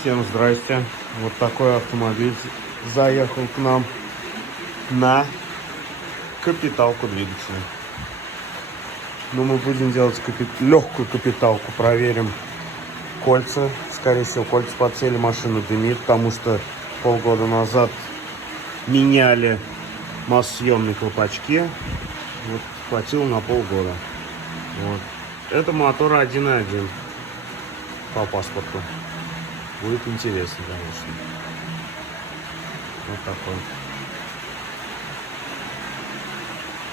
Всем здрасте. Вот такой автомобиль заехал к нам на капиталку двигателя. Но мы будем делать легкую капиталку. Проверим кольца. Скорее всего, кольца по цели, машина дымит, потому что полгода назад меняли массосъемные колпачки. Вот, хватило на полгода. Вот. Это мотор 1.1 по паспорту. Будет интересно, конечно. Вот такой.